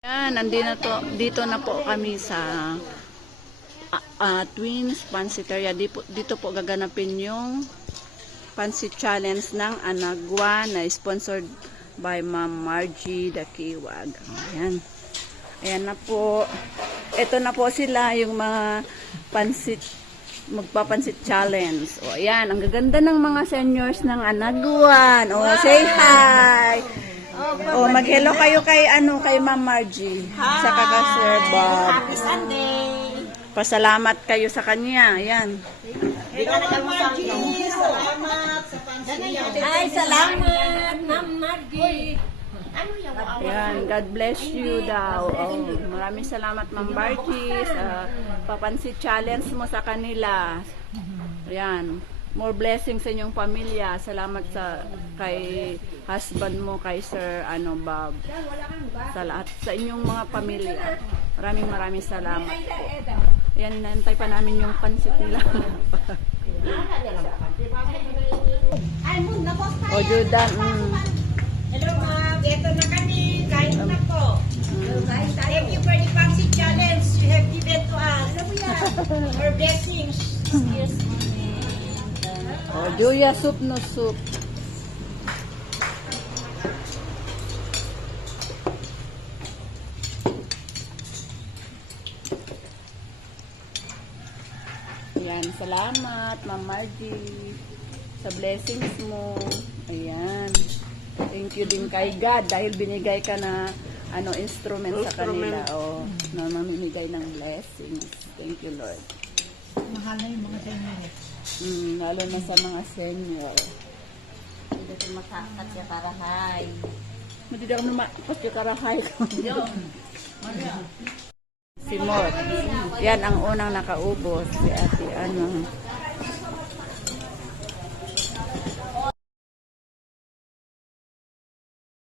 Yan, dito na po kami sa Twins Pansiteria. Dito po gaganapin yung Pansit Challenge ng Anagua na sponsored by Ma'am Margie Dakiwag. Ayan. Ayan na po. Ito na po sila yung mga magpapansit challenge. O ayan, ang gaganda ng mga seniors ng Anaguan. O, say hi! O, mag-hello kayo kay Ma'am Margie. Sa kaka Sir Bob. Happy Sunday! Pasalamat kayo sa kanya. Ayan. Hello, Ma'am Margie! Salamat sa pansin. Ay, salamat, Ma'am Margie! Ayan, God bless you daw. Oh, maraming salamat Ma'am Margie sa papansit challenge mo sa kanila. Ayan, more blessings sa inyong pamilya. Salamat kay husband mo, kay Sir Bob. Sa lahat sa inyong mga pamilya. Maraming salamat po. Ayan, inaantay pa namin yung pansit nila. O, Judan. Hello, ma'am. Ito na kami. Kain na po. Thank you for the Pansit Challenge you have given to us. For blessings. Yes, O, Juya soup no soup. Ayan, salamat Ma'am Margie sa blessings mo. Ayan. Thank you din kay God dahil binigay ka na instrument sa kanila o na mamimigay ng blessings. Thank you, Lord. Mahal na yung mga senior. Lalo na sa mga senior. Hindi ko makakat siya para hay. Hindi ka lumakas yung karahay ko. Si Mort. Yan ang unang nakaubos. Si ate